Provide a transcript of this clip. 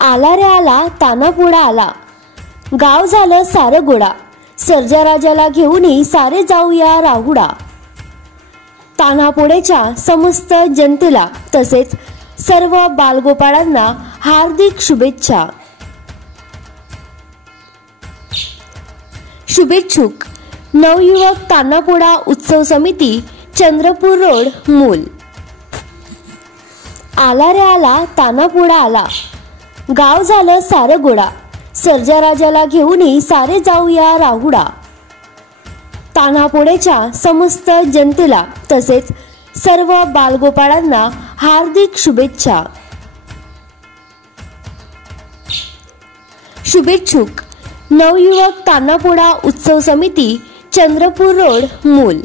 आला रे आला तानापुडा आला, गाव झालं सारं गोडा, सर्जाराजाला घेऊन सारे जाऊया राहुडा. तान्हापुडेच्या समस्त जनतेला तसेच सर्व बालगोपाळांना हार्दिक शुभेच्छा. शुभेच्छुक नवयुवक तान्हापुडा उत्सव समिती, चंद्रपूर रोड, मूल. आला रे आला तान्हापुडा आला, गाव झालं सारं गोडा, सर्जाराजाला घेऊन सारे जाऊया राहुडा. तान्हापुडेच्या समस्त जनतेला तसेच सर्व बालगोपाळांना हार्दिक शुभेच्छा. शुभेच्छुक नवयुवक तान्हापुडा उत्सव समिती, चंद्रपूर रोड, मूल.